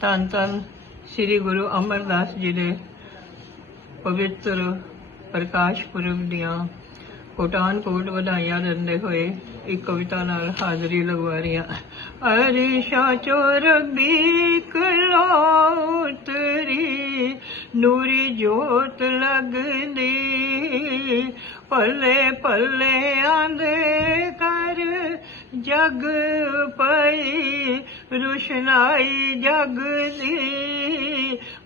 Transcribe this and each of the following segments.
ਧੰਨ ਧੰਨ ਸ੍ਰੀ ਗੁਰੂ ਅਮਰਦਾਸ ਜੀ ਦੇ ਪਵਿੱਤਰ ਪ੍ਰਕਾਸ਼ ਪੁਰਬ ਦੀਆਂ ਕੋਟਾਨ ਕੋਟ ਵਧਾਈਆਂ ਦਿੰਦੇ ਹੋਏ ਇੱਕ ਕਵਿਤਾ ਨਾਲ ਹਾਜ਼ਰੀ ਲਗਵਾ ਰਹੀਆਂ ਅਰਿਸ਼ਾ ਚੋਰ ਬੀਕ ਲੋਤਰੀ ਨੂਰੀ ਜੋਤ ਲਗਦੀ। ਪੱਲੇ ਪੱਲੇ ਆਂਦੇ ਕਰ ਜਗ ਪਈ ਰੁਸ਼ਨਾਈ ਜਗਦੀ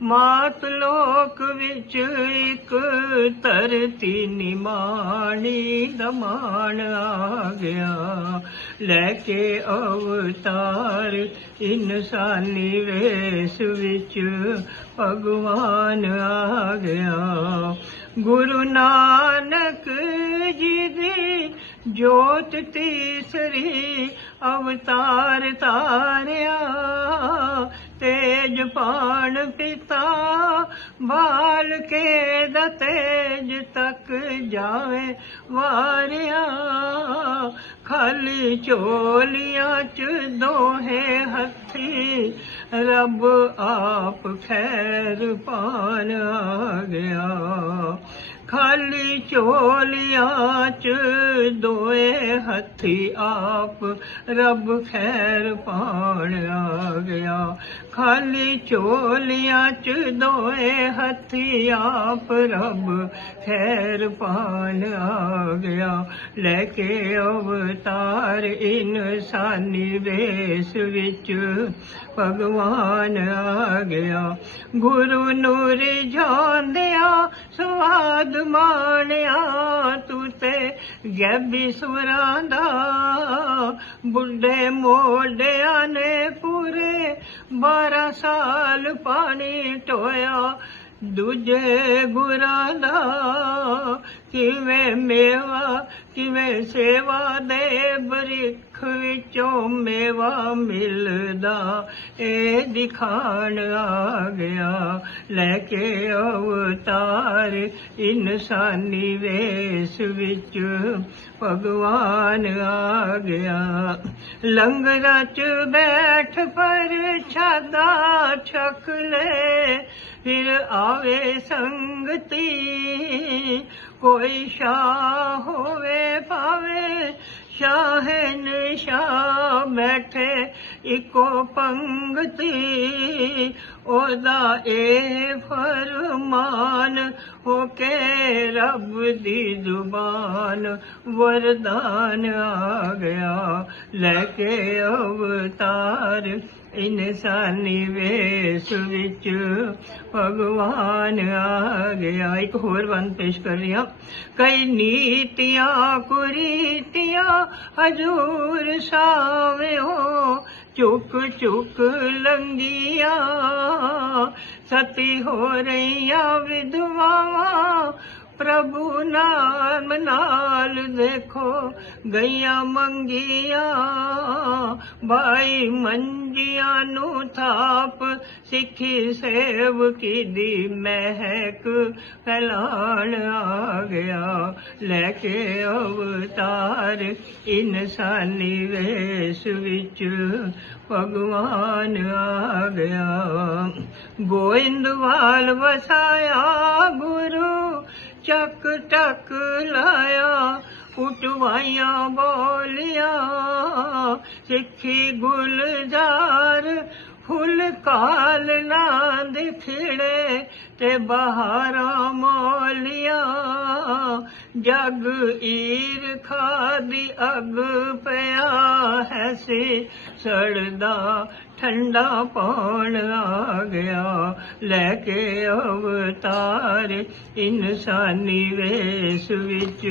ਮਾਤ ਲੋਕ ਵਿੱਚ ਇੱਕ ਧਰਤੀ ਨਿਮਾਣੀ ਦਮਾਣ ਆ ਗਿਆ। ਲੈ ਕੇ ਅਵਤਾਰ ਇਨਸਾਨੀ ਵੇਸ ਵਿੱਚ ਭਗਵਾਨ ਆ ਗਿਆ। ਗੁਰੂ ਨਾਨਕ ਜੀ ਦੀ ਜੋਤ ਤੀਸਰੀ ਅਵਤਾਰ ਤਾਰਿਆ, ਤੇਜ ਪਾਣ ਪਿਤਾ ਬਾਲ ਕੇ ਦਾ ਤੇਜ ਤੱਕ ਜਾਵੇ ਵਾਰਿਆ। ਖਾਲੀ ਝੋਲੀਆਂ ਚ ਦੋਹੇ ਹੱਥੀ ਰੱਬ ਆਪ ਖੈਰ ਪਾਣ ਆ ਗਿਆ। ਖਾਲੀ ਝੋਲੀਆਂ ਚ ਦੋਏ ਹੱਥੀ ਆਪ ਰੱਬ ਖੈਰ ਪਾਣ ਆ ਗਿਆ। ਖਾਲੀ ਝੋਲੀਆਂ ਚ ਦੋਏ ਹੱਥੀ ਆਪ ਰੱਬ ਖੈਰ ਪਾਣ ਆ ਗਿਆ। ਲੈ ਕੇ ਅਵਤਾਰ ਇਨਸਾਨੀ ਵੇਸ ਵਿੱਚ ਭਗਵਾਨ ਆ ਗਿਆ। ਗੁਰੂ ਨੂੰ ਰਿਝਾਉਂਦਿਆ ਸਵਾਦ ਮਾਣਿਆ ਤੂੰ ਤੇ ਗੈਬੀ ਸੁਰਾਂ ਦਾ। ਬੁੱਢੇ ਮੋਢਿਆਂ ਨੇ ਪੂਰੇ 12 ਸਾਲ ਪਾਣੀ ਟੋਇਆ ਦੂਜੇ ਗੁਰਾਂ ਦਾ ਕਿਵੇਂ ਮੇਵਾ ਕਿਵੇਂ ਸੇਵਾ ਦੇ ਬਰਿਖ ਵਿੱਚੋਂ ਮੇਵਾ ਮਿਲਦਾ? ਇਹ ਦਿਖਾਣ ਆ ਗਿਆ, ਲੈ ਕੇ ਅਵਤਾਰ ਇਨਸਾਨੀ ਵੇਸ ਵਿੱਚ। ਭਗਵਾਨ ਆ ਗਿਆ, ਲੰਗਰਾਂ ਚ ਬੈਠ ਪਰ ਛਾਦਾ ਛਕ ਲੈ। ਫਿਰ ਆਵੇ ਸੰਗਤੀ, ਕੋਈ ਸ਼ਾਹ ਹੋਵੇ ਭਾਵੇ ਸ਼ਾਹਨ ਸ਼ਾਹ ਬੈਠੇ ਇੱਕੋ ਪੰਗਤੀ ਉਹਦਾ ਇਹ ਫਰਮਾਨ ਹੋ ਕੇ ਰੱਬ ਦੀ ਜ਼ੁਬਾਨ ਵਰਦਾਨ ਆ ਗਿਆ। ਲੈ ਕੇ ਅਵਤਾਰ ਇਨਸਾਨੀ ਵੇਸ ਵਿੱਚ ਭਗਵਾਨ ਆ ਗਿਆ। ਇੱਕ ਹੋਰ ਬੰਦ ਪੇਸ਼ ਕਰ ਰਹੀ ਕਈ ਨੀਤੀਆਂ, ਕੁਰੀਤੀਆਂ ਹਜੂਰ ਸਾਵਿਓ, ਚੁੱਕ ਚੁੱਕ ਲੰਗੀਆਂ ਸਤੀ ਹੋ ਰਹੀਆਂ ਵਿਧਵਾਵਾਂ ਪ੍ਰਭੂ ਨਾਮ ਨਾਲ ਦੇਖੋ ਗਈਆਂ ਮੰਗੀਆਂ ਭਾਈ ਮੰਜੀਆਂ ਨੂੰ ਥਾਪ, ਸਿੱਖੀ ਸੇਵਕੀ ਦੀ ਮਹਿਕ ਫੈਲਾਣ ਆ ਗਿਆ। ਲੈ ਕੇ ਅਵਤਾਰ ਇਨਸਾਨੀ ਵੇਸ ਵਿੱਚ ਭਗਵਾਨ ਆ ਗਿਆ। ਗੋਇੰਦਵਾਲ ਵਸਾਇਆ ਚੱਕ ਟਕ ਲਾਇਆ, ਉਟਵਾਈਆਂ ਬੋਲੀਆਂ। ਸਿੱਖੀ ਗੁਲਜ਼ਾਰ ਫੁੱਲ ਕਾਲ ਨਾ ਦਿਖੜੇ ਤੇ ਬਹਾਰਾਂ ਮੋਲੀਆਂ। ਜਗ ਈਰ ਖਾਦੀ ਅਗ ਪਿਆ ਹੈ ਸੀ, ਸੜਦਾ ਠੰਡਾ ਪਾਣ ਆ ਗਿਆ। ਲੈ ਕੇ ਅਵਤਾਰ ਇਨਸਾਨੀ ਵੇਸ ਵਿੱਚ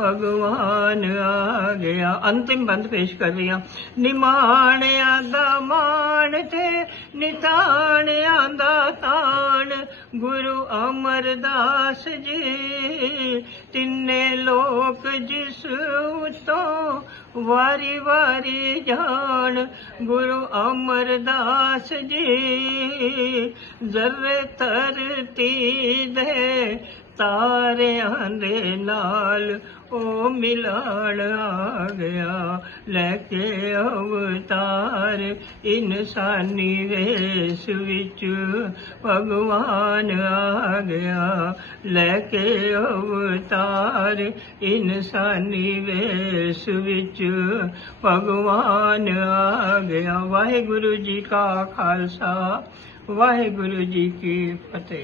ਭਗਵਾਨ ਆ ਗਿਆ। ਅੰਤਿਮ ਬੰਦ ਪੇਸ਼ ਕਰ ਰਹੀ ਹਾਂ। ਨਿਮਾਣਿਆਂ ਦਾ ਮਾਣ ਤੇ ਨਿਤਾਣਿਆਂ ਦਾ ਤਾਣ। ਗੁਰੂ ਅਮਰਦਾਸ ਜੀ, ਤਿੰਨੇ ਲੋਕ ਜਿਸ ਉਤੋਂ ਵਾਰੀ ਵਾਰੀ ਜਾਣ ਗੁਰੂ ਅਮਰਦਾਸ ਜੀ। ਜ਼ਰ ਧਰਤੀ ਦੇ ਤਾਰਿਆਂ ਦੇ ਨਾਲ ਉਹ ਮਿਲਾਣ ਆ ਗਿਆ। ਲੈ ਕੇ ਅਵਤਾਰ ਇਨਸਾਨੀ ਵੇਸ ਵੇਸ ਵਿੱਚ ਭਗਵਾਨ ਆ ਗਿਆ। ਲੈ ਕੇ ਅਵਤਾਰ ਇਨਸਾਨੀ ਵੇਸ ਵਿੱਚ ਭਗਵਾਨ ਆ ਗਿਆ। ਵਾਹਿਗੁਰੂ ਜੀ ਕਾ ਖਾਲਸਾ, ਵਾਹਿਗੁਰੂ ਜੀ ਕੀ ਫਤਿਹ।